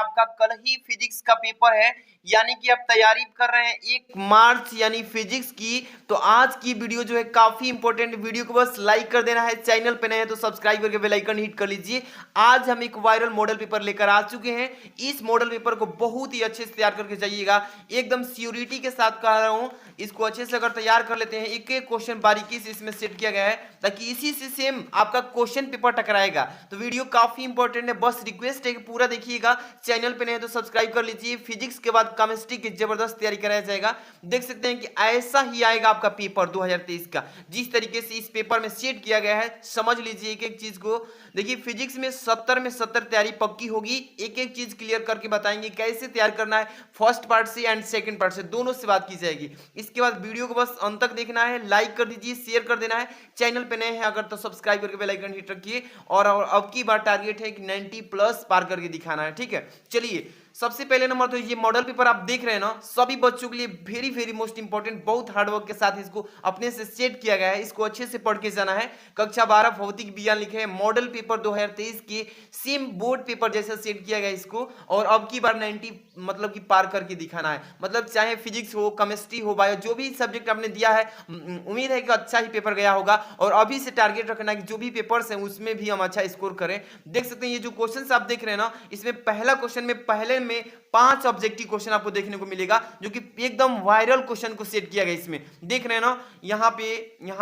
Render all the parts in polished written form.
आपका कल ही फिजिक्स का पेपर है, यानी कि आप तैयारी कर रहे हैं 1 मार्च यानी फिजिक्स की। तो आज की वीडियो जो है काफी इंपॉर्टेंट वीडियो को बस लाइक कर देना है, चैनल पे नए हैं तो सब्सक्राइब करके बेल आइकन हिट कर लीजिए। आज हम एक वायरल मॉडल पेपर लेकर आ चुके हैं। इस मॉडल पेपर को बहुत ही अच्छे से तैयार करके जाइएगा, एकदम सियोरिटी के साथ कह रहा हूँ। इसको अच्छे से अगर तैयार कर लेते हैं, एक एक क्वेश्चन बारीकी से इसमें सेट किया गया है ताकि इसी से सेम आपका क्वेश्चन पेपर टकराएगा। तो वीडियो काफी इंपॉर्टेंट है, बस रिक्वेस्ट है कि पूरा देखिएगा। चैनल पे नहीं है तो सब्सक्राइब कर लीजिए। फिजिक्स के बाद केमिस्ट्री की जबरदस्त तैयारी कराया जाएगा। देख सकते हैं कि ऐसा ही आएगा आपका पेपर 2023 का, जिस तरीके से इस पेपर में सेट किया गया है। समझ लीजिए एक एक चीज को। देखिए फिजिक्स में 70 में 70 तैयारी पक्की होगी। एक एक चीज क्लियर करके बताएंगे कैसे तैयार करना है, फर्स्ट पार्ट से एंड सेकंड पार्ट से, दोनों से बात की जाएगी। इसके बाद वीडियो को बस अंत तक देखना है, लाइक कर दीजिए, शेयर कर देना है। चैनल पे नए हैं अगर तो सब्सक्राइब करके बेल आइकन हिट रखिए। और अब की बार टारगेट है कि 90 प्लस पार करके दिखाना है, ठीक है। चलिए सबसे पहले नंबर तो ये मॉडल पेपर आप देख रहे हैं ना, सभी बच्चों के लिए वेरी वेरी मोस्ट इंपॉर्टेंट, बहुत हार्डवर्क के साथ इसको अपने से सेट किया गया है। इसको अच्छे से पढ़ के जाना है। कक्षा 12 भौतिक विज्ञान लिखे हैं, मॉडल पेपर 2023 के सेम बोर्ड पेपर जैसा सेट किया गया इसको। और अब की बार 90 मतलब कि पार करके दिखाना है। मतलब चाहे फिजिक्स हो, केमिस्ट्री हो, बायो, जो भी सब्जेक्ट आपने दिया है, उम्मीद है कि अच्छा ही पेपर गया होगा। और अभी से टारगेट रखना है कि जो भी पेपर्स हैं उसमें भी हम अच्छा स्कोर करें। देख सकते हैं ये जो क्वेश्चन आप देख रहे हैं ना, इसमें पहला क्वेश्चन में पहले में 5 ऑब्जेक्टिव क्वेश्चन आपको देखने को मिलेगा, जो कि एकदम वायरल क्वेश्चन को सेट किया गया। इसमें देख रहे हैं ना, यहाँ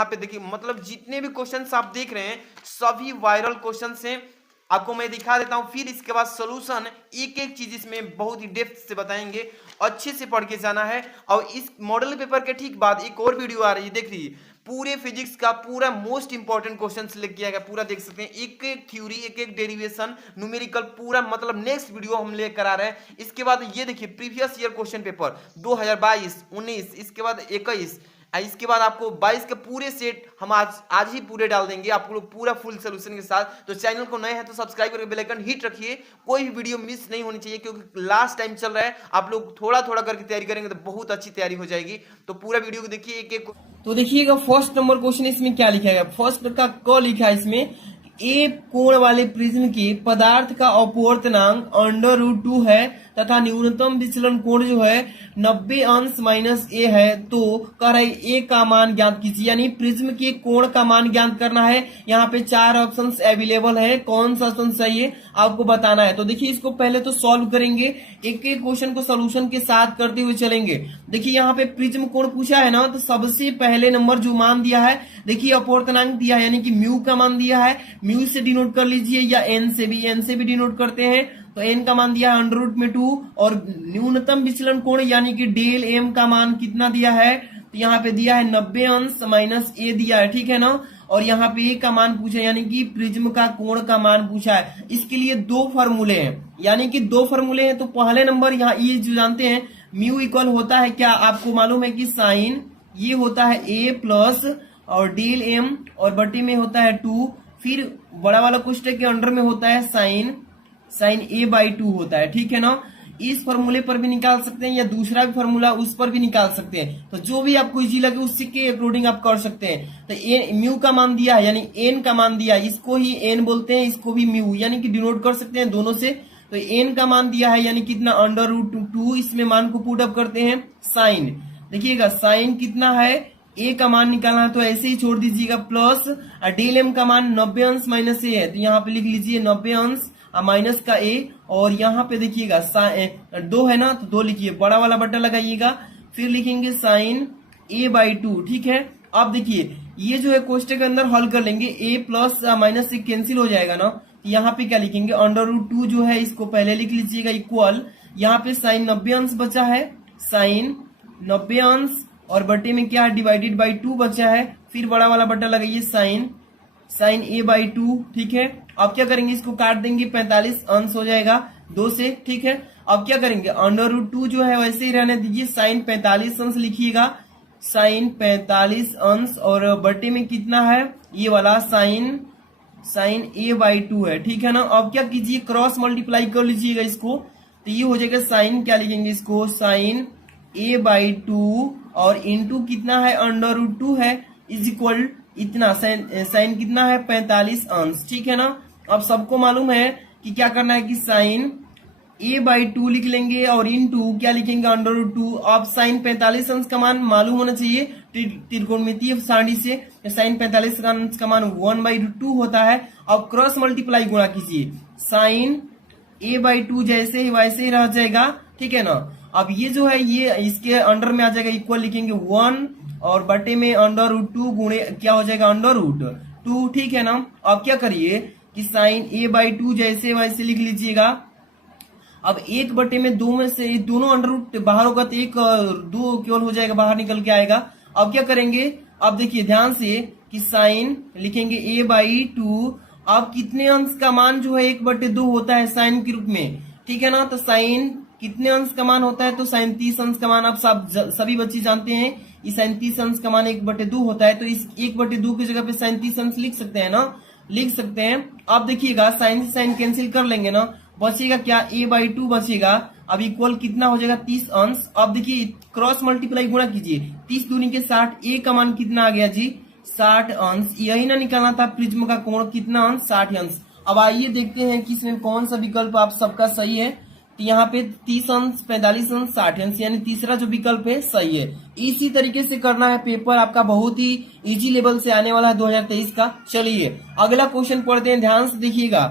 पे देखिए, मतलब जितने भी क्वेश्चंस आप देख रहे हैं सभी वायरल क्वेश्चंस हैं। आपको मैं दिखा देता हूं, फिर इसके बाद सॉल्यूशन एक एक चीज इसमें बहुत ही डेप्थ से बताएंगे। अच्छे से पढ़ के जाना है। और इस मॉडल पेपर के ठीक बाद एक और वीडियो आ रही है, देख लीजिए। पूरे फिजिक्स का पूरा मोस्ट इंपॉर्टेंट क्वेश्चन सिलेक्ट किया गया, पूरा देख सकते हैं, एक एक थ्योरी, एक एक डेरिवेशन, न्यूमेरिकल, पूरा मतलब नेक्स्ट वीडियो हम लेकर आ रहे हैं। इसके बाद ये देखिए प्रीवियस ईयर क्वेश्चन पेपर 2022, 19, इसके बाद 21, इसके बाद आपको 22 के पूरे सेट हम आज ही पूरे डाल देंगे आपको पूरा फुल सोल्यूशन के साथ। तो चैनल को नए हैं तो सब्सक्राइब करके बेल आइकन हिट रखिए, कोई भी वीडियो मिस नहीं होनी चाहिए, क्योंकि लास्ट टाइम चल रहा है। आप लोग थोड़ा थोड़ा करके तैयारी करेंगे तो बहुत अच्छी तैयारी हो जाएगी। तो पूरा वीडियो को देखिए एक एक। तो देखिएगा फर्स्ट नंबर क्वेश्चन इसमें क्या लिखा है, फर्स्ट का क लिखा है इसमें, ए कोण वाले प्रिज्म के पदार्थ का अपवर्तनांक √2 है तथा न्यूनतम विचलन कोण जो है 90 अंश माइनस ए है। तो कह रहा है ए का मान ज्ञात कीजिए, यानी प्रिज्म के कोण का मान ज्ञात करना है। यहाँ पे 4 ऑप्शंस अवेलेबल है, कौन सा ऑप्शन सही है आपको बताना है। तो देखिए इसको पहले तो सॉल्व करेंगे, एक एक क्वेश्चन को सोल्यूशन के साथ करते हुए चलेंगे। देखिए यहाँ पे प्रिज्म कोण पूछा है ना, तो सबसे पहले नंबर जो मान दिया है, देखिए अपवर्तनांक दिया है, यानी कि म्यू का मान दिया है। म्यू से डिनोट कर लीजिए या एन से भी डिनोट करते हैं। तो एन का मान दिया है √2। और न्यूनतम विचलन कोण यानी कि डेल एम का मान कितना दिया है, तो यहाँ पे दिया है 90 अंश माइनस ए दिया है, ठीक है ना। और यहाँ पे ए का मान पूछा, यानी कि प्रिज्म का कोण का मान पूछा है। इसके लिए 2 फॉर्मूले हैं, यानी कि 2 फॉर्मूले हैं। तो पहले नंबर यहाँ ये जो जानते हैं, म्यू इक्वल होता है क्या, आपको मालूम है कि साइन ये होता है ए प्लस और डेल एम और बटे में होता है 2, फिर बड़ा वाला कोष्टक के अंडर में होता है साइन a/2 होता है, ठीक है ना। इस फॉर्मूले पर भी निकाल सकते हैं या दूसरा भी फॉर्मूला उस पर भी निकाल सकते हैं। तो जो भी आपको इजी लगे उसी के अकॉर्डिंग आप कर सकते हैं। तो ए म्यू का मान दिया है, यानी एन का मान दिया है, इसको ही एन बोलते हैं, इसको भी म्यू, यानी कि डिनोट कर सकते हैं दोनों से। तो एन का मान दिया है, यानी कितना √2, इसमें मान को पुट अप करते हैं। साइन देखिएगा, साइन कितना है, ए का मान निकालना है तो ऐसे ही छोड़ दीजिएगा, प्लस डेल एम का मान 90 अंश माइनस ए है, तो यहाँ पे लिख लीजिए 90 अंश माइनस का ए। और यहाँ पे देखिएगा 2 है ना, तो 2 लिखिए, बड़ा वाला बटन लगाइएगा, फिर लिखेंगे साइन a/2, ठीक है। अब देखिए ये जो है कोष्टक के अंदर हल कर लेंगे, ए प्लस माइनस से कैंसिल हो जाएगा ना। तो यहाँ पे क्या लिखेंगे, √2 जो है इसको पहले लिख लीजिएगा इक्वल, यहाँ पे साइन 90 अंश बचा है, साइन 90 अंश और बटे में क्या डिवाइडेड बाई 2 बचा है, फिर बड़ा वाला बटन लगाइए साइन a/2, ठीक है। अब क्या करेंगे, इसको काट देंगे, 45 अंश हो जाएगा 2 से, ठीक है। अब क्या करेंगे, √2 जो है वैसे ही रहने दीजिए, साइन 45 अंश लिखिएगा, साइन 45 अंश और बटे में कितना है, ये वाला साइन a/2 है, ठीक है ना। अब क्या कीजिए, क्रॉस मल्टीप्लाई कर लीजिएगा इसको, तो ये हो जाएगा साइन, क्या लिखेंगे इसको, साइन a/2 और इंटू कितना है, √2 है, इज इक्वल इतना, साइन कितना है 45 अंश, ठीक है ना। अब सबको मालूम है कि क्या करना है कि साइन a/2 लिख लेंगे और इनटू क्या लिखेंगे √2। अब साइन 45 अंश का मान मालूम होना चाहिए त्रिकोणमितीय सारणी से। साइन 45 अंश का मान 1/2 होता है। अब क्रॉस मल्टीप्लाई गुणा कीजिए, साइन a/2 जैसे ही वैसे ही रह जाएगा, ठीक है ना। अब ये जो है ये इसके अंडर में आ जाएगा, इक्वल लिखेंगे 1 और बटे में √2 गुणे क्या हो जाएगा √2, ठीक है ना। अब क्या करिए कि साइन a/2 जैसे वैसे लिख लीजिएगा। अब 1/2 में से दोनों √ बाहर होगा तो 2 केवल हो जाएगा, बाहर निकल के आएगा। अब क्या करेंगे, अब देखिए ध्यान से कि साइन लिखेंगे a/2। अब कितने अंश का मान जो है 1/2 होता है साइन के रूप में, ठीक है ना। तो साइन कितने अंश का मान होता है, तो साइन 30 अंश का मान आप सभी बच्चे जानते हैं, इस साइन 30 अंश का मान 1/2 होता है। तो इस 1/2 की जगह पे साइन 30 अंश लिख सकते हैं ना, लिख सकते हैं। अब देखिएगा साइन से साइन कैंसिल कर लेंगे ना, बचेगा क्या a/2 बचेगा। अब इक्वल कितना हो जाएगा 30 अंश। अब देखिए क्रॉस मल्टीप्लाई गुणा कीजिए, 30 दूनी के 60, a का मान कितना आ गया जी 60 अंश। यही ना निकालना था प्रिज्म का कोण कितना अंश 60 अंश। अब आइए देखते हैं कि इसमें कौन सा विकल्प आप सबका सही है। तो यहाँ पे 30 अंश 45 अंश 60 अंश यानी तीसरा जो विकल्प है सही है। इसी तरीके से करना है, पेपर आपका बहुत ही इजी लेवल से आने वाला है 2023 का। चलिए अगला क्वेश्चन पढ़ते हैं, ध्यान से देखिएगा।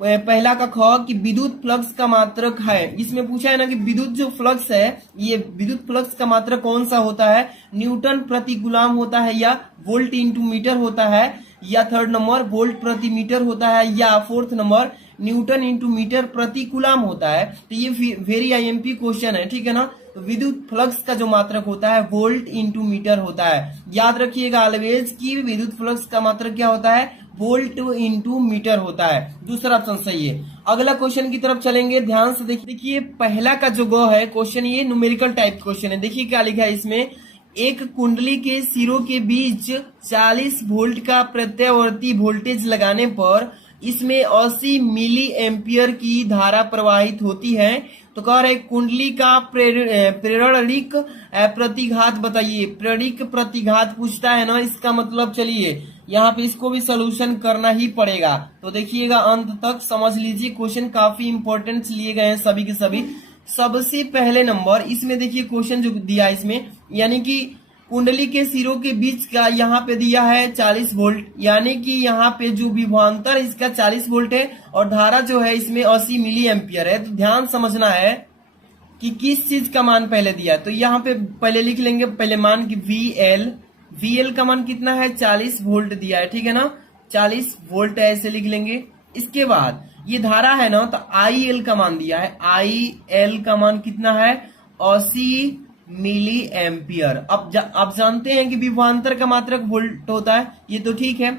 पहला का ख कि विद्युत फ्लक्स का मात्रक है। इसमें पूछा है ना कि विद्युत जो फ्लक्स है, ये विद्युत फ्लक्स का मात्रक कौन सा होता है, न्यूटन प्रति कूलम होता है या वोल्ट इंटू मीटर होता है, या थर्ड नंबर वोल्ट प्रति मीटर होता है, या fourth number newton into metre प्रति कूलम होता है। तो ये वेरी आईएमपी क्वेश्चन है, ठीक है ना। तो विद्युत फ्लक्स का जो मात्रक होता है वोल्ट इंटू मीटर होता है। याद रखिएगा ऑलवेज की विद्युत फ्लक्स का मात्रक क्या होता है, वोल्ट इंटू मीटर होता है। दूसरा ऑप्शन सही है। अगला क्वेश्चन की तरफ चलेंगे, ध्यान से देखिए। पहला का जो ग है क्वेश्चन, ये न्यूमेरिकल टाइप क्वेश्चन है। देखिए क्या लिखा है इसमें, एक कुंडली के सिरों के बीच 40 वोल्ट का प्रत्यावर्ती वोल्टेज लगाने पर इसमें 80 मिली एम्पियर की धारा प्रवाहित होती है। तो कह रहे कुंडली का प्रेरणिक प्रतिघात बताइए। प्रेरणिक प्रतिघात पूछता है ना, इसका मतलब चलिए यहाँ पे इसको भी सोल्यूशन करना ही पड़ेगा। तो देखिएगा अंत तक समझ लीजिए, क्वेश्चन काफी इंपॉर्टेंट लिए गए हैं सभी के सभी। सबसे पहले नंबर इसमें देखिए क्वेश्चन जो दिया है इसमें, यानी कि कुंडली के सिरों के बीच का यहाँ पे दिया है 40 वोल्ट, यानी कि यहाँ पे जो विभवांतर इसका 40 वोल्ट है और धारा जो है इसमें 80 मिली एम्पियर है। तो ध्यान समझना है कि किस चीज का मान पहले दिया। तो यहाँ पे पहले लिख लेंगे पहले मान की VL का मान कितना है 40 वोल्ट दिया है, ठीक है ना, 40 वोल्ट है, ऐसे लिख लेंगे। इसके बाद ये धारा है ना, तो IL का मान दिया है, IL का मान कितना है 80 मिली एम्पियर। अब जानते हैं कि विभवांतर का मात्रक वोल्ट होता है, ये तो ठीक है।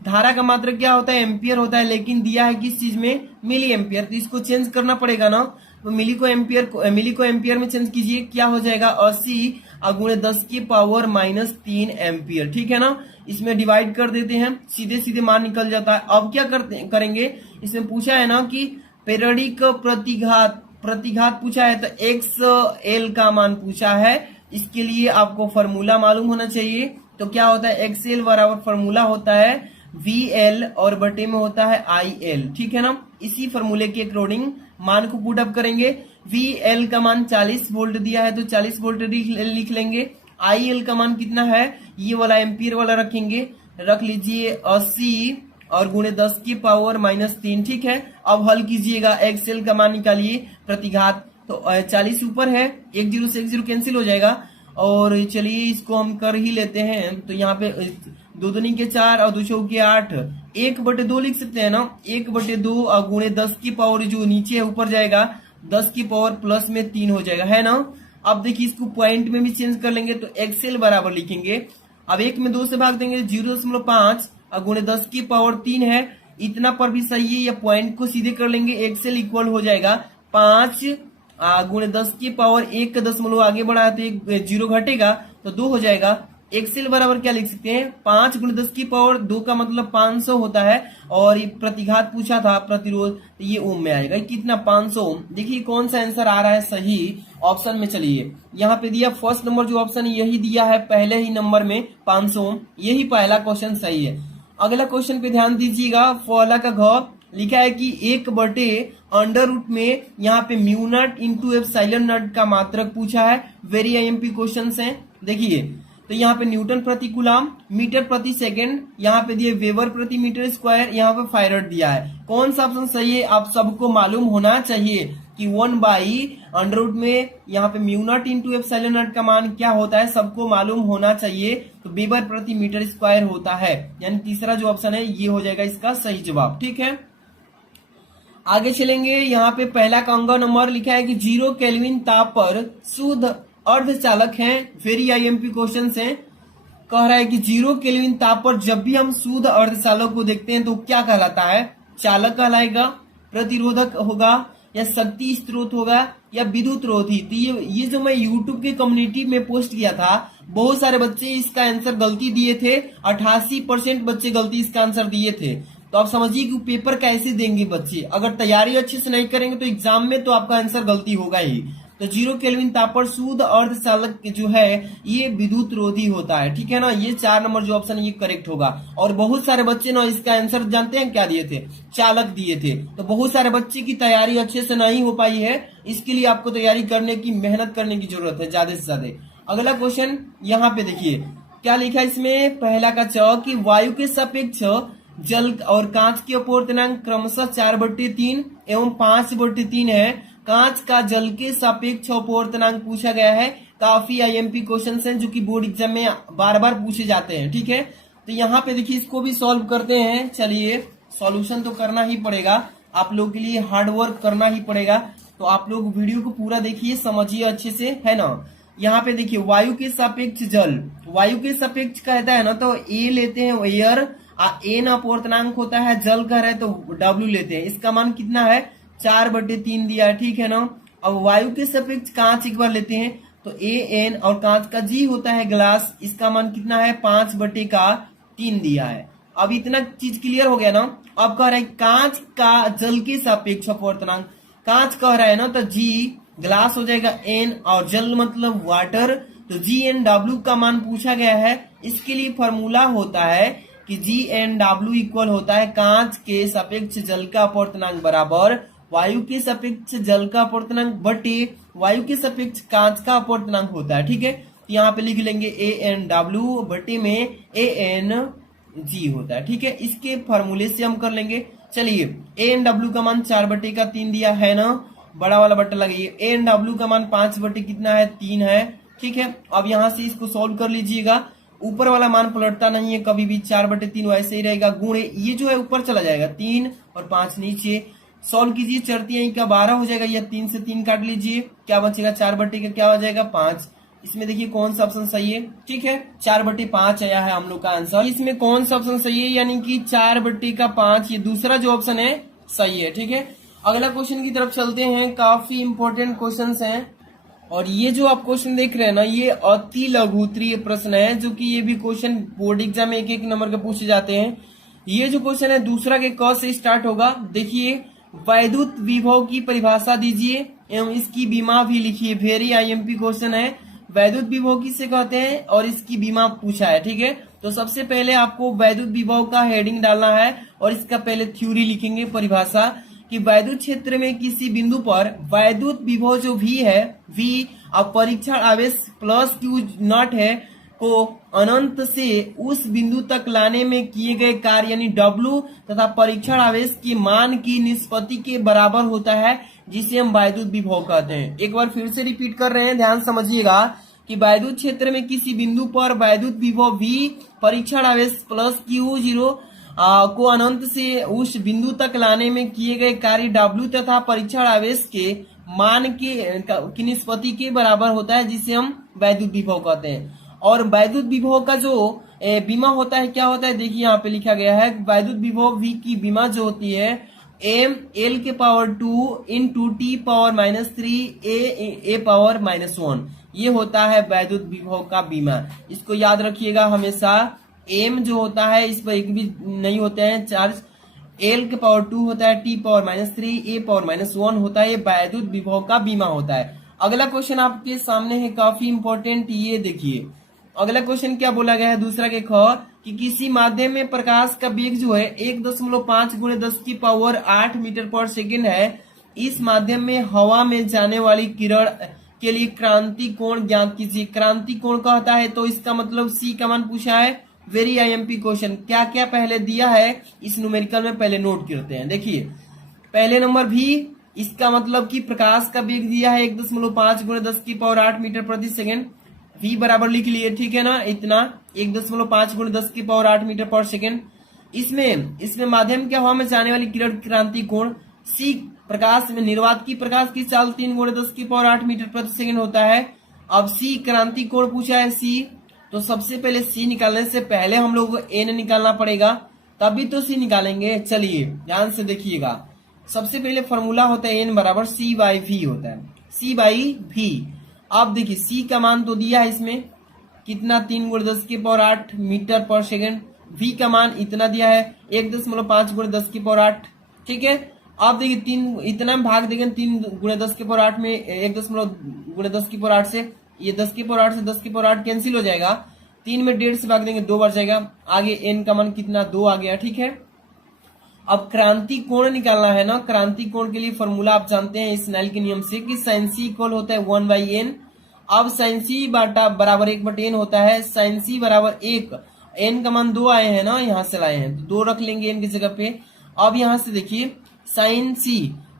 धारा का मात्रक क्या होता है एम्पियर होता है, लेकिन दिया है किस चीज में मिली एम्पियर, तो इसको चेंज करना पड़ेगा ना। तो मिली को एम्पियर में चेंज कीजिए, क्या हो जाएगा 80 गुणे 10 की पावर -3 एम्पियर, ठीक है ना। इसमें डिवाइड कर देते हैं, सीधे सीधे मान निकल जाता है। अब क्या करेंगे, इसमें पूछा है ना कि प्रेरणिक प्रतिघात पूछा है, तो XL का मान पूछा है। इसके लिए आपको फॉर्मूला मालूम होना चाहिए। तो क्या होता है XL बराबर फॉर्मूला होता है VL और बटे में होता है IL, ठीक है ना। इसी फॉर्मूले के अकॉर्डिंग मान को पुट अप करेंगे। VL का मान 40 वोल्ट दिया है, तो 40 वोल्ट लिख लेंगे। IL का मान कितना है, ये वाला एम्पियर वाला रखेंगे, रख लीजिए 80 और गुणे 10 की पावर -3, ठीक है। अब हल कीजिएगा, XL का मान निकालिए प्रतिघात। तो 40 ऊपर है, 1 0 से 1 0 कैंसिल हो जाएगा। और चलिए इसको हम कर ही लेते हैं। तो यहाँ पे 2 दूनी के 4 और 2 चौके 8, 1/2 लिख सकते हैं ना। 1/2 और गुणे 10 की पावर जो नीचे है ऊपर जाएगा 10 की पावर +3 हो जाएगा, है ना। अब देखिए इसको पॉइंट में भी चेंज कर लेंगे, तो XL बराबर लिखेंगे। अब 1 में 2 से भाग देंगे 0.5 और गुणे 10 की पावर 3 है, इतना पर भी सही है। या पॉइंट को सीधे कर लेंगे, XL इक्वल हो जाएगा 5 गुणे 10 की पावर 1 का दशमलव आगे बढ़ा है तो 1 0 घटेगा तो 2 हो जाएगा। XL बराबर क्या लिख सकते हैं 5 गुणे 10 की पावर 2 का मतलब 500 होता है। और ये प्रतिघात पूछा था प्रतिरोध, तो ये ओम में आएगा। कितना 500 ओम। देखिए कौन सा आंसर आ रहा है सही ऑप्शन में। चलिए यहाँ पे दिया फर्स्ट नंबर जो ऑप्शन यही दिया है पहले ही नंबर में 500 ओम, यही पहला क्वेश्चन सही है। अगला क्वेश्चन पे ध्यान दीजिएगा। पहला का घ लिखा है कि 1/8 अंडर रूट में यहाँ पे mu naught into epsilon not का मात्रक पूछा है। वेरी आईएमपी क्वेश्चन है। देखिए तो यहाँ पे न्यूटन प्रति कूलम, मीटर प्रति सेकंड, यहाँ पे दिए वेबर प्रति मीटर स्क्वायर, यहाँ पे फारेड दिया है। कौन सा ऑप्शन सही है आप सबको मालूम होना चाहिए कि 1/√, में यहाँ पे mu naught into epsilon not का मान क्या होता है, सबको मालूम होना चाहिए। तो वेबर प्रति मीटर स्क्वायर होता है, यानी तीसरा जो ऑप्शन है ये हो जाएगा इसका सही जवाब। ठीक है, आगे चलेंगे। यहाँ पे पहला कांगा नंबर लिखा है कि 0 केल्विन ताप पर शुद्ध अर्धचालक हैं। वेरी आईएमपी क्वेश्चन है। कह रहा है कि 0 केल्विन ताप पर जब भी हम शुद्ध अर्धचालक को देखते हैं तो क्या कहलाता है, चालक कहलाएगा, प्रतिरोधक होगा, या शक्ति स्रोत होगा, या विद्युत रोधी। तो ये जो मैं यूट्यूब के कम्युनिटी में पोस्ट किया था, बहुत सारे बच्चे इसका आंसर गलती दिए थे। 88% बच्चे गलती इसका आंसर दिए थे। तो आप समझिए कि पेपर कैसे देंगे बच्चे, अगर तैयारी अच्छे से नहीं करेंगे तो एग्जाम में तो आपका आंसर गलती होगा ही। तो 0 केल्विन ताप पर शुद्ध अर्धचालक जो है ये विद्युत रोधी होता है। ठीक है ना, ये 4 नंबर जो ऑप्शन है ये करेक्ट होगा। और बहुत सारे बच्चे ना इसका आंसर जानते हैं क्या दिए थे, चालक दिए थे। तो बहुत सारे बच्चे की तैयारी अच्छे से नहीं हो पाई है, इसके लिए आपको तैयारी करने की, मेहनत करने की जरूरत है ज्यादा से ज्यादा। अगला क्वेश्चन यहाँ पे देखिए क्या लिखा है इसमें, पहला का च कि वायु के सापेक्ष जल और कांच के अपूर्णांक क्रमशः 4/3 एवं 5/3 है। कांच का जल के सापेक्ष अपूर्णांक पूछा गया है। काफी आईएमपी क्वेश्चन हैं जो कि बोर्ड एग्जाम में बार बार पूछे जाते हैं। ठीक है, तो यहाँ पे देखिए इसको भी सॉल्व करते हैं। चलिए सॉल्यूशन तो करना ही पड़ेगा, आप लोग के लिए हार्ड वर्क करना ही पड़ेगा। तो आप लोग वीडियो को पूरा देखिए, समझिए अच्छे से, है ना। यहाँ पे देखिए वायु के सापेक्ष जल, वायु के सापेक्ष कहता है ना, तो ए लेते हैं एयर, एन अपूर्णांक होता है, जल का है तो W लेते हैं। इसका मान कितना है, 4/3 दिया है। ठीक है ना। अब वायु के सापेक्ष कांच एक बार लेते हैं तो AN, और कांच का G होता है ग्लास, इसका मान कितना है, 5/3 दिया है। अब इतना चीज क्लियर हो गया ना। अब कह रहा है कांच का जल के सापेक्ष अपूर्णांक, कांच कह रहा है ना, तो G, ग्लास हो जाएगा N, और जल मतलब वाटर, तो GNW का मान पूछा गया है। इसके लिए फॉर्मूला होता है कि GNW इक्वल होता है कांच के सापेक्ष जल का अपूर्णांक बराबर वायु के सापेक्ष जल का अपूर्णांक बटे वायु के सापेक्ष कांच का अपूर्णांक होता है। ठीक है, तो यहाँ पे लिख लेंगे ANW बटे में ANG होता है। ठीक है, इसके फॉर्मूले से हम कर लेंगे। चलिए ANW का मान 4/3 दिया है ना, बड़ा वाला बटन लगाइए। ANW का मान 5 कितना है, 3 है। ठीक है, अब यहाँ से इसको सॉल्व कर लीजिएगा। ऊपर वाला मान पलटता नहीं है कभी भी, 4/3 वैसे ही रहेगा, गुणे ये जो है ऊपर चला जाएगा, 3 और 5 नीचे। सॉल्व कीजिए, 4 का 12 हो जाएगा, या 3 से 3 काट लीजिए, क्या बचेगा, 4/, का क्या हो जाएगा, 5। इसमें देखिए कौन सा ऑप्शन सही है। ठीक है, 4/5 आया है हम लोग का आंसर। इसमें कौन सा ऑप्शन सही है, यानी कि 4/5, ये दूसरा जो ऑप्शन है सही है। ठीक है, अगला क्वेश्चन की तरफ चलते हैं। काफी इंपॉर्टेंट क्वेश्चन है, और ये जो आप क्वेश्चन देख रहे हैं ना, ये अति लघुत्तरीय प्रश्न है, जो कि ये भी क्वेश्चन बोर्ड एग्जाम में 1-1 नंबर के पूछे जाते हैं। ये जो क्वेश्चन है दूसरा के क से स्टार्ट होगा। देखिए वैद्युत विभव की परिभाषा दीजिए एवं इसकी बीमा भी लिखिए। वेरी आईएमपी क्वेश्चन है। वैद्युत विभव किसे कहते हैं और इसकी बीमा पूछा है। ठीक है, तो सबसे पहले आपको वैद्युत विभव का हेडिंग डालना है और इसका पहले थ्योरी लिखेंगे, परिभाषा, कि वैद्युत क्षेत्र में किसी बिंदु पर वैद्युत विभव जो V है, V अब परीक्षण आवेश प्लस Q0 है, को अनंत से उस बिंदु तक लाने में किए गए कार्य यानी W तथा परीक्षण आवेश के मान की निष्पत्ति के बराबर होता है, जिसे हम वैद्युत विभव कहते हैं। एक बार फिर से रिपीट कर रहे हैं, ध्यान समझिएगा कि वैद्युत क्षेत्र में किसी बिंदु पर वैद्युत विभव V परीक्षण आवेश प्लस Q0 को अनंत से उस बिंदु तक लाने में किए गए कार्य W तथा परीक्षण आवेश के मान की निष्पत्ति के बराबर होता है, जिसे हम वैद्युत विभव कहते हैं। और वैद्युत विभव का जो बीमा होता है क्या होता है, देखिए यहाँ पे लिखा गया है, वैद्युत विभव V की बीमा जो होती है m(L)2 इंटू T⁻³ a(A)⁻1, ये होता है वैद्युत विभव का बीमा। इसको याद रखिएगा हमेशा। m जो होता है इस पर एक भी नहीं होते हैं चार्ज, L(2) होता है, T⁻³ a⁻1 होता है, ये वैद्युत विभव का बीमा होता है। अगला क्वेश्चन आपके सामने है, काफी इंपॉर्टेंट, ये देखिए अगला क्वेश्चन क्या बोला गया है दूसरा के ख, कि किसी माध्यम में प्रकाश का वेग जो है 1.5 × 10⁸ मीटर पर सेकेंड है, इस माध्यम में हवा में जाने वाली किरण के लिए क्रांति कोण ज्ञात कीजिए। क्रांति कोण का होता है, तो इसका मतलब सी का मान पूछा है। Very IMP question. क्या क्या पहले दिया है इस न्यूमेरिकल में पहले नोट करते हैं। देखिए पहले नंबर भी, इसका मतलब कि प्रकाश का वेग दिया है 1.5 × 10⁸ मीटर प्रति सेकेंड। v बराबर लिख लिए, ठीक है ना, इतना 1.5 × 10⁸ मीटर पर सेकेंड। इसमें माध्यम क्या, हवा में जाने वाली किरण क्रांति कोण। c प्रकाश में निर्वात की प्रकाश की चाल 3 × 10⁸ मीटर प्रति सेकेंड होता है। अब c क्रांति कोण पूछा है c, तो सबसे पहले c निकालने से पहले हम लोग को n निकालना पड़ेगा, तभी तो c निकालेंगे। चलिए ध्यान से देखिएगा, सबसे पहले फॉर्मूला होता है n बराबर c/v होता है, c/v। अब देखिए c का मान तो दिया है इसमें कितना, 3 × 10⁸ मीटर पर सेकेंड। v का मान इतना दिया है 1.5 × 10⁸, ठीक है। अब देखिए 3 इतना में भाग देंगे, 3 × 10⁸ में 1 × 10⁸ से ये 10⁸ से 10⁸ कैंसिल हो जाएगा, 3 में 1.5 से भाग देंगे 2 बच जाएगा, आगे n का मान कितना 2 आ गया, ठीक है। अब क्रांति कोण निकालना है ना, क्रांति कोण के लिए फॉर्मूला आप जानते हैं स्नेल के नियम से कि sin c इक्वल होता है 1/n। अब sin c बराबर 1/n होता है, sin c बराबर 1, n का मान 2 आए हैं ना, यहाँ से लाए हैं तो 2 रख लेंगे n की जगह पे। अब यहाँ से देखिए sin c,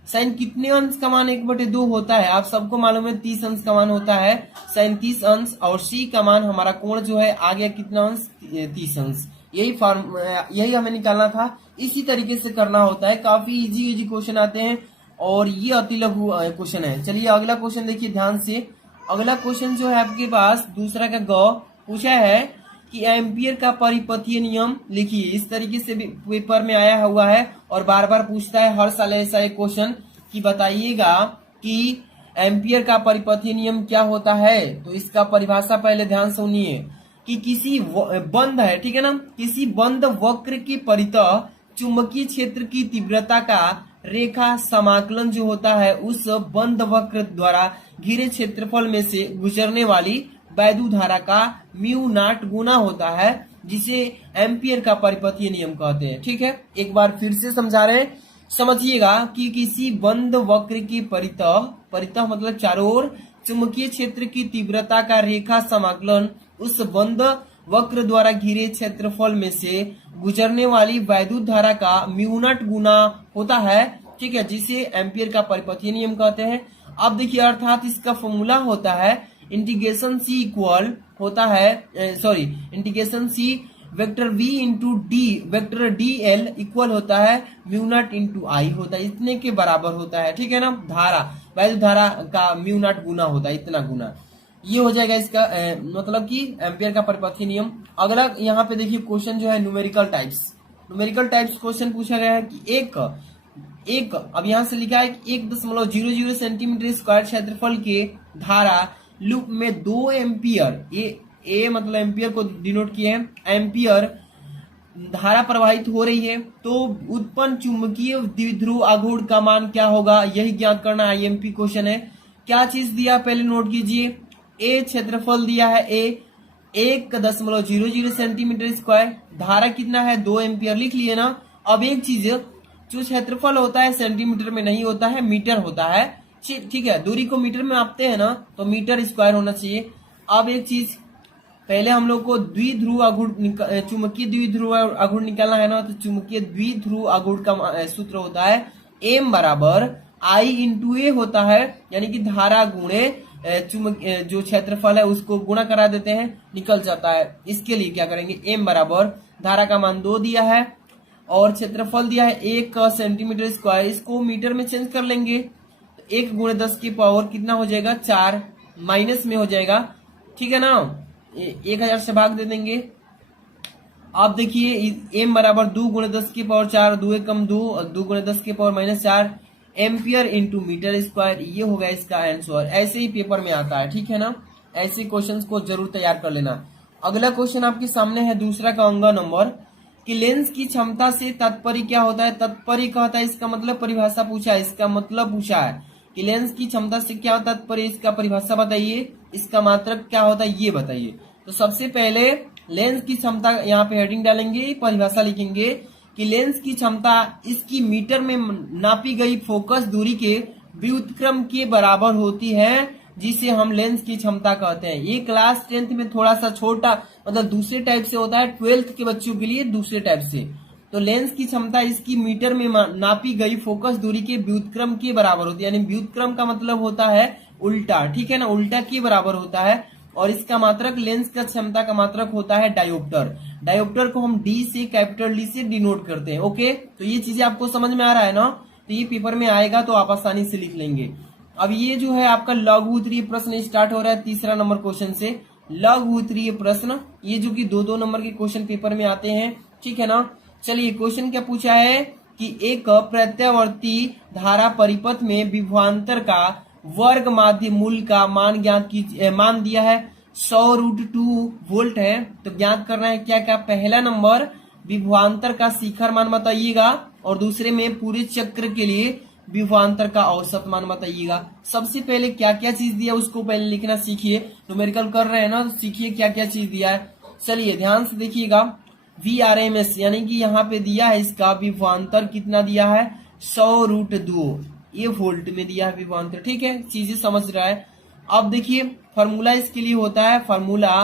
sin कितने अंश का मान 1/2 होता है, आप सबको मालूम है 30 अंश का मान होता है, sin 30 अंश, और c का मान हमारा कोण जो है आ गया कितना अंश, 30 अंश। यही हमें निकालना था, इसी तरीके से करना होता है। काफी इजी क्वेश्चन आते हैं और ये अति लघु क्वेश्चन है। चलिए अगला क्वेश्चन देखिए ध्यान से। अगला क्वेश्चन जो है आपके पास दूसरा का ग पूछा है कि एम्पियर का परिपथीय नियम लिखिए। इस तरीके से भी पेपर में आया हुआ है और बार बार पूछता है हर साल ऐसा एक क्वेश्चन कि बताइएगा कि एम्पियर का परिपथीय नियम क्या होता है। तो इसका परिभाषा पहले ध्यान से सुनिए कि किसी बंद है, ठीक है ना, किसी बंद वक्र की परितः चुंबकीय क्षेत्र की तीव्रता का रेखा समाकलन जो होता है उस बंद वक्र द्वारा घिरे क्षेत्रफल में से गुजरने वाली वैद्युत धारा का म्यू नॉट गुना होता है, जिसे एम्पियर का परिपथीय नियम कहते हैं, ठीक है। एक बार फिर से समझा रहे हैं, समझिएगा कि किसी बंद वक्र की परितः मतलब चारों ओर चुंबकीय क्षेत्र की तीव्रता का रेखा समाकलन उस बंद वक्र द्वारा घिरे क्षेत्रफल में से गुजरने वाली वैद्युत धारा का म्यू नॉट गुना होता है, ठीक है, जिसे एम्पियर का परिपथीय नियम कहते हैं। अब देखिए अर्थात इसका फॉर्मूला होता है इंटीग्रेशन c इक्वल होता है integration c vector v into D vector dl equal होता है म्यू नॉट इंटू आई होता है, इतने के बराबर होता है, ठीक है ना। धारा वैद्युत धारा का म्यू नॉट गुना होता है, इतना गुना, ये हो जाएगा इसका मतलब कि एम्पियर का परिपथीय नियम। अगला यहाँ पे देखिए क्वेश्चन जो है न्यूमेरिकल टाइप्स क्वेश्चन पूछा गया है कि एक अब यहाँ से लिखा है कि 1.00 सेंटीमीटर स्क्वायर क्षेत्रफल के धारा लूप में 2 एम्पियर, ए मतलब एम्पियर को डिनोट किए हैं, एम्पियर धारा प्रवाहित हो रही है, तो उत्पन्न चुंबकीय द्विध्रुव आघूर्ण का मान क्या होगा, यही ज्ञात करना आईएमपी क्वेश्चन है। क्या चीज दिया पहले नोट कीजिए, ए क्षेत्रफल दिया है, ए 1.00 सेंटीमीटर स्क्वायर, धारा कितना है 2 एम्पियर लिख लिए ना। अब एक चीज, जो क्षेत्रफल होता है सेंटीमीटर में नहीं होता है, मीटर होता है, ठीक है, दूरी को मीटर में मापते हैं ना, तो मीटर स्क्वायर होना चाहिए। अब एक चीज, पहले हम लोग को द्विध्रुव आघूर्ण चुंबकीय द्विध्रुव आघूर्ण निकालना है ना, तो चुंबकीय द्विध्रुव आघूर्ण का सूत्र होता है एम बराबर आई इंटू ए होता है, यानी कि धारा गुणे जो क्षेत्रफल है उसको गुणा करा देते हैं, निकल जाता है। इसके लिए क्या करेंगे, एम बराबर धारा का मान 2 दिया है और क्षेत्रफल दिया है 1 सेंटीमीटर स्क्वायर, इसको मीटर में चेंज कर लेंगे, 1 × 10 की पावर कितना हो जाएगा 4, माइनस में हो जाएगा, ठीक है ना, 1000 से भाग दे देंगे। आप देखिए एम बराबर 2 × 10 की पावर 4, 2 कम 2, 2 × 10 की power -4 ampere into metre square, ये होगा इसका आंसर। ऐसे ही पेपर में आता है, ठीक है ना, ऐसे क्वेश्चंस को जरूर तैयार कर लेना। अगला क्वेश्चन आपके सामने है दूसरा का अंग नंबर कि लेंस की क्षमता से तात्पर्य क्या होता है। तात्पर्य क्या होता है, इसका मतलब परिभाषा पूछा है, इसका मतलब पूछा है कि लेंस की क्षमता से क्या होता है तात्पर्य, इसका परिभाषा बताइए, इसका मात्रक क्या होता है ये बताइए। तो सबसे पहले लेंस की क्षमता, यहाँ पे हेडिंग डालेंगे, परिभाषा लिखेंगे कि लेंस की क्षमता इसकी मीटर में नापी गई फोकस दूरी के व्युत्क्रम के बराबर होती है, जिसे हम लेंस की क्षमता कहते हैं। ये क्लास 10th में थोड़ा सा छोटा मतलब दूसरे टाइप से होता है, 12th के बच्चों के लिए दूसरे टाइप से। तो लेंस की क्षमता इसकी मीटर में नापी गई फोकस दूरी के व्युत्क्रम के बराबर होती है, यानी व्युत्क्रम का मतलब होता है उल्टा, ठीक है ना, उल्टा के बराबर होता है। और इसका मात्रक, लेंस का क्षमता का मात्रक होता है डायोप्टर। डायोप्टर को हम डी से, कैपिटल डी से डिनोट करते हैं। ओके, तो ये चीजें आपको समझ में आ रहा है ना, तो ये पेपर में आएगा तो आप आसानी से लिख लेंगे। अब ये जो है आपका लघु उत्तरीय प्रश्न स्टार्ट हो रहा है तीसरा नंबर क्वेश्चन से। लघु उत्तरीय प्रश्न, ये जो कि 2-2 नंबर के क्वेश्चन पेपर में आते हैं, ठीक है ना। चलिए क्वेश्चन क्या पूछा है कि एक प्रत्यावर्ती धारा परिपथ में विभवांतर का वर्ग माध्य मूल का मान ज्ञात कीजिए। मान दिया है 100√2 वोल्ट है, तो ज्ञात करना है क्या क्या। पहला नंबर विभवांतर का शिखर मान बताइएगा, और दूसरे में पूरे चक्र के लिए विभवांतर का औसत मान बताइएगा। सबसे पहले क्या क्या चीज दिया उसको पहले लिखना सीखिए। न्यूमेरिकल कर रहे हैं ना, तो सीखिए क्या क्या चीज दिया है। चलिए ध्यान से देखिएगा, VRMS यानी कि यहाँ पे दिया है इसका विभवांतर कितना दिया है 100√2, ये वोल्ट में दिया है विभवांतर, ठीक है, चीजें समझ रहा है। अब देखिए फॉर्मूला इसके लिए होता है, फॉर्मूला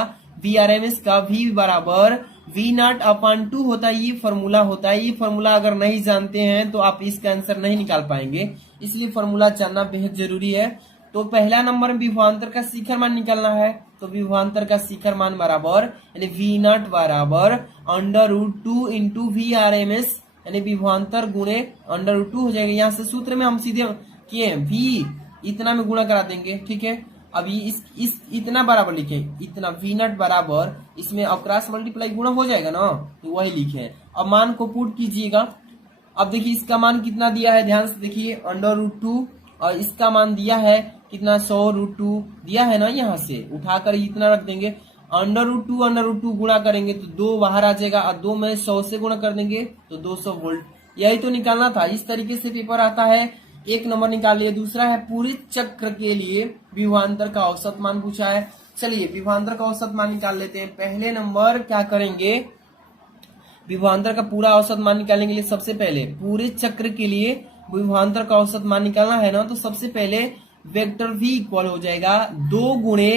VRMS का V बराबर V0/2 होता है, ये फॉर्मूला होता है। ये फॉर्मूला अगर नहीं जानते हैं तो आप इसका आंसर नहीं निकाल पाएंगे, इसलिए फॉर्मूला जानना बेहद जरूरी है। तो पहला नंबर में विभवांतर का शिखर मान निकालना है, तो विभवांतर का शिखर मान बराबर यानी V0 बराबर √2 इंटू VRMS, यानी विभवांतर गुणे √2 हो जाएगा। यहाँ से सूत्र में हम सीधे किए V इतना में गुणा करा देंगे, ठीक है। अभी इस इतना बराबर लिखे, इतना V0 बराबर, इसमें अब क्रॉस मल्टीप्लाई गुणा हो जाएगा ना, तो वही लिखे। अब मान को पुट कीजिएगा। अब देखिए इसका मान कितना दिया है, ध्यान से देखिए √2, और इसका मान दिया है कितना 100√2 दिया है ना, यहाँ से उठाकर इतना रख देंगे। √2 गुणा करेंगे तो 2 बाहर आ जाएगा, और 2 में 100 से गुणा कर देंगे तो 200 वोल्ट। यही तो निकालना था। इस तरीके से पेपर आता है। एक नंबर निकाल लिया। दूसरा है पूरे चक्र के लिए विभवांतर का औसत मान पूछा है। चलिए विभवांतर का औसत मान निकाल लेते हैं। पहले नंबर क्या करेंगे, विभवांतर का पूरा औसत मान निकालने के लिए सबसे पहले पूरे चक्र के लिए विभवांतर का औसत मान निकालना है ना, तो सबसे पहले वेक्टर V इक्वल हो जाएगा 2 गुणे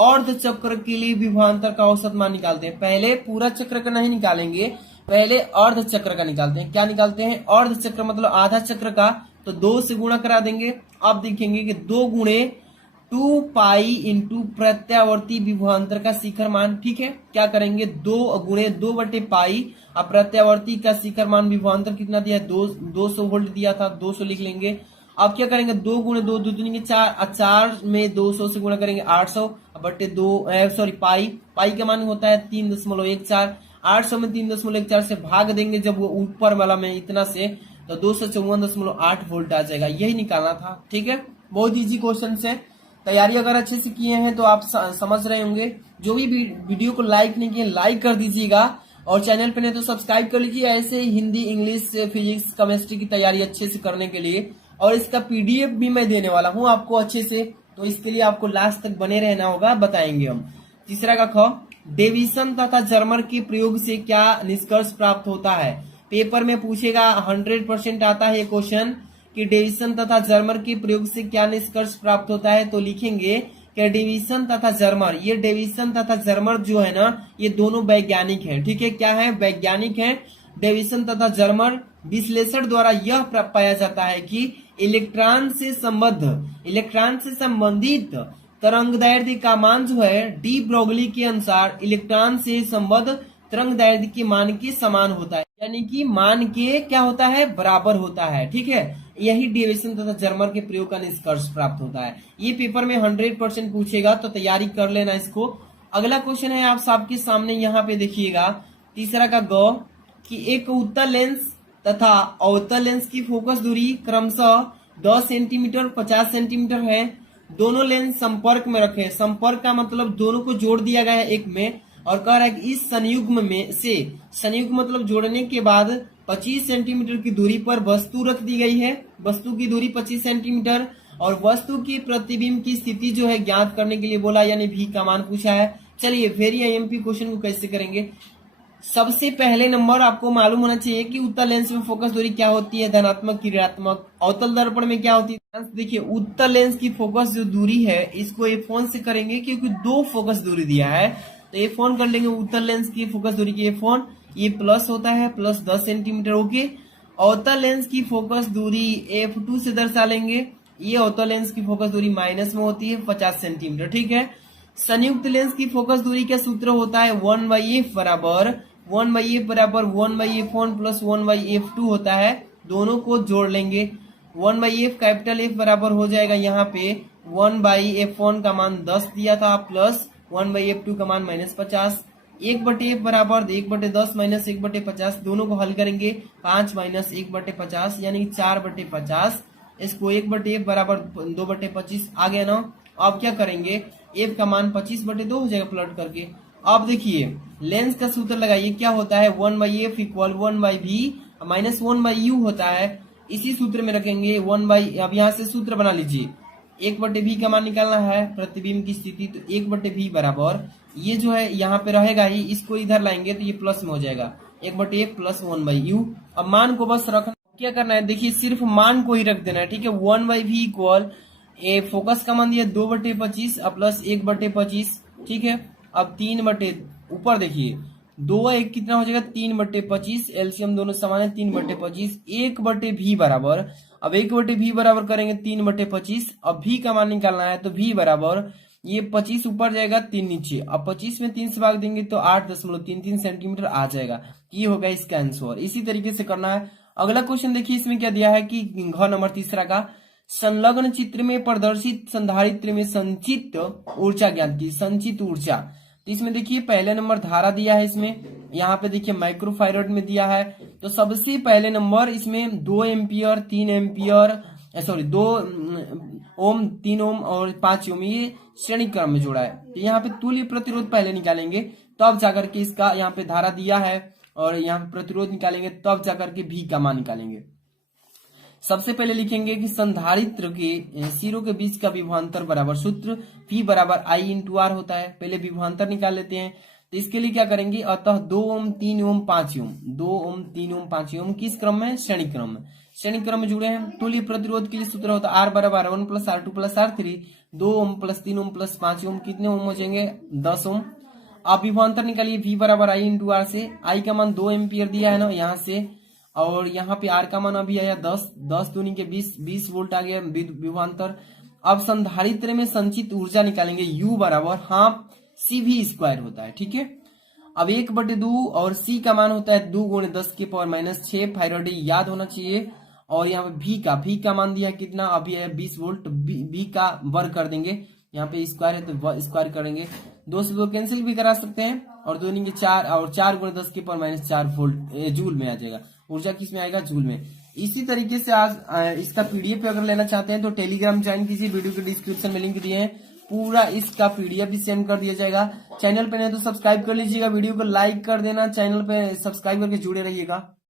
अर्ध चक्र के लिए विभवांतर का औसत मान निकालते हैं। पहले पूरा चक्र का नहीं निकालेंगे, पहले अर्ध चक्र का निकालते हैं। क्या निकालते हैं, अर्ध चक्र मतलब आधा चक्र का, तो 2 से गुणा करा देंगे। अब देखेंगे कि 2 गुणे 2 पाई इंटू प्रत्यावर्ती विभवांतर का शिखर मान, ठीक है। क्या करेंगे 2 गुणे 2/पाई, अब प्रत्यावर्ती का शिखर मान विभवांतर कितना दिया, 200 वोल्ट दिया था, 200 लिख लेंगे। अब क्या करेंगे 2 गुणे 2 दूनी 4, 4 में 200 से गुणा करेंगे 800 बटे 2 पाई का मान होता है 3.14। 800 में 3.14 से भाग देंगे जब वो ऊपर वाला में इतना से, तो 254.8 वोल्ट आ जाएगा। यही निकालना था, ठीक है। बहुत इजी क्वेश्चन है। तैयारी अगर अच्छे से किए हैं तो आप समझ रहे होंगे। जो भी वीडियो को लाइक नहीं किए लाइक कर दीजिएगा, और चैनल पे नहीं तो सब्सक्राइब कर लीजिए, ऐसे हिंदी, इंग्लिश, फिजिक्स, केमिस्ट्री की तैयारी अच्छे से करने के लिए। और इसका PDF भी मैं देने वाला हूँ आपको अच्छे से, तो इसके लिए आपको लास्ट तक बने रहना होगा, बताएंगे हम। तीसरा का ख, डेविसन तथा जर्मर के प्रयोग से क्या निष्कर्ष प्राप्त होता है। पेपर में पूछेगा, 100% आता है ये क्वेश्चन कि डेविसन तथा जर्मर के प्रयोग से क्या निष्कर्ष प्राप्त होता है। तो लिखेंगे कि डेविसन तथा जर्मर, ये डेविसन तथा जर्मर जो है ना, ये दोनों वैज्ञानिक हैं, ठीक है। क्या है, वैज्ञानिक हैं। डेविसन तथा जर्मर विश्लेषण द्वारा यह पाया जाता है कि इलेक्ट्रॉन से संबंधित तरंगदैर्ध्य का मान जो है डी ब्रोगली के अनुसार इलेक्ट्रॉन से संबद्ध तरंगदैर्ध्य के मान के समान होता है, यानी कि मान के क्या होता है, बराबर होता है, ठीक है। यही डेविसन तथा जर्मर के प्रयोग का निष्कर्ष प्राप्त होता है। ये पेपर में 100% पूछेगा, तो तैयारी कर लेना इसको। अगला क्वेश्चन है आप सबके सामने, यहाँ पे देखिएगा। तीसरा का ग, कि एक उत्तल लेंस तथा अवतल लेंस की फोकस दूरी क्रमशः 10 सेंटीमीटर 50 सेंटीमीटर है। दोनों लेंस संपर्क में रखे। संपर्क का मतलब दोनों को जोड़ दिया गया है एक में, और कह रहा है कि इस संयुग्म में से, संयुग्म मतलब जोड़ने के बाद 25 सेंटीमीटर की दूरी पर वस्तु रख दी गई है। वस्तु की दूरी 25 सेंटीमीटर, और वस्तु की प्रतिबिंब की स्थिति जो है ज्ञात करने के लिए बोला, यानी V का मान पूछा है। चलिए वेरी IMP क्वेश्चन को कैसे करेंगे। सबसे पहले नंबर आपको मालूम होना चाहिए कि उत्तल लेंस में फोकस दूरी क्या होती है, धनात्मक की ऋणात्मक। अवतल दर्पण में क्या होती है? देखिए उत्तल लेंस की फोकस जो दूरी है इसको F1 से करेंगे क्योंकि दो फोकस दूरी दिया है, तो F1 कर लेंगे उत्तल लेंस की फोकस दूरी की F1। ये प्लस होता है प्लस 10 सेंटीमीटर। ओके, अवतल लेंस की फोकस दूरी F2 से दर्शा लेंगे। ये अवतल लेंस की फोकस दूरी माइनस में होती है 50 सेंटीमीटर। ठीक है, संयुक्त लेंस की फोकस दूरी का सूत्र होता है 1/f बराबर 1/f प्लस 1/f2 होता है। दोनों को जोड़ लेंगे। 1/f कैपिटल F बराबर हो जाएगा यहाँ पे 1/f1 का मान 10 दिया था प्लस 1/f2 का मान -50। 1/f बराबर 1/10 माइनस 1/50, दोनों को हल करेंगे 5 माइनस 1/50 यानी 4/50। इसको 1/f बराबर 2/25 आ गया ना। अब क्या करेंगे, f का मान 25/2 हो जाएगा प्लॉट करके। अब देखिए लेंस का सूत्र लगाइए, क्या होता है 1/f equal 1/v minus 1/u होता है। इसी सूत्र में रखेंगे 1/, अब यहाँ से सूत्र बना लीजिए 1/v का मान निकालना है प्रतिबिंब की स्थिति, तो 1/v बराबर ये जो है यहाँ पे रहेगा ही, इसको इधर लाएंगे तो ये प्लस में हो जाएगा 1/f प्लस 1/u। अब मान को बस रखना, क्या करना है देखिए सिर्फ मान को ही रख देना है। ठीक है, 1/v इक्वल ए फोकस का मान दिया 2/25 प्लस 1/25। ठीक है, अब 3 ऊपर देखिए 2/1 कितना हो जाएगा 3/25, एलसीएम दोनों समान है 3/25। 1/v बराबर, अब 1/v बराबर करेंगे 3/25। अब v का मान निकालना है तो v बराबर ये 25 ऊपर जाएगा 3 नीचे, अब 25 में 3 से भाग देंगे तो 8.33 सेंटीमीटर आ जाएगा। ये होगा इसका आंसर। इसी तरीके से करना है। अगला क्वेश्चन देखिए, इसमें क्या दिया है कि घ नंबर तीसरा का संलग्न चित्र में प्रदर्शित संधारित्र में संचित ऊर्जा ज्ञात की। संचित ऊर्जा, तो इसमें देखिए पहले नंबर धारा दिया है, इसमें यहाँ पे देखिए माइक्रोफाइरेड में दिया है। तो सबसे पहले नंबर इसमें 2 एम्पियर 3 एम्पियर 2 ओम 3 ओम और 5 ओम ये श्रेणी क्रम में जोड़ा है। तो यहाँ पे तुल्य प्रतिरोध पहले निकालेंगे तब जाकर के इसका यहाँ पे धारा दिया है और यहाँ पे प्रतिरोध निकालेंगे तब जाकर के भी का मान निकालेंगे। सबसे पहले लिखेंगे कि संधारित्र के सिरों के बीच का विभवांतर बराबर सूत्र V बराबर I इंटू R होता है। पहले विभवांतर निकाल लेते हैं, तो इसके लिए क्या करेंगे, अतः 2 ओम 3 ओम 5 ओम 2 ओम 3 ओम 5 ओम किस क्रम में, श्रेणी क्रम में। श्रेणी क्रम में जुड़े हैं। तुल्य प्रतिरोध के लिए सूत्र होता है R बराबर R1 plus R2 plus R3। 2 ohm plus 3 ohm plus 5 ओम कितने ओम हो जाएंगे 10 ओम। आप विभवांतर निकालिए V बराबर I इंटू R से। I का मान 2 एम्पियर दिया है ना यहाँ से, और यहाँ पे R का मान अभी आया 10 दूनी के 20 वोल्ट आ गया विभवांतर। अब संधारित्र में संचित ऊर्जा निकालेंगे U बराबर हाफ CV स्क्वायर होता है। ठीक है, अब 1/2 और C का मान होता है 2 गुणे 10 के पावर -6 फैराडे याद होना चाहिए। और यहाँ पे V का मान दिया है कितना, अभी है 20 वोल्ट। V का वर्ग कर देंगे, यहाँ पे स्क्वायर है तो स्क्वायर करेंगे, 2 से 2 कैंसिल भी करा सकते हैं और 2 के 4 और 4 गुणे 10 के पावर -4 वोल्ट जूल में आ जाएगा। ऊर्जा किस में आएगा, जूल में। इसी तरीके से आज इसका पीडीएफ अगर लेना चाहते हैं तो टेलीग्राम ज्वाइन कीजिए, वीडियो के डिस्क्रिप्शन में लिंक दिए हैं, पूरा इसका पीडीएफ भी सेंड कर दिया जाएगा। चैनल पे नहीं तो सब्सक्राइब कर लीजिएगा, वीडियो को लाइक कर देना, चैनल पे सब्सक्राइब करके जुड़े रहिएगा।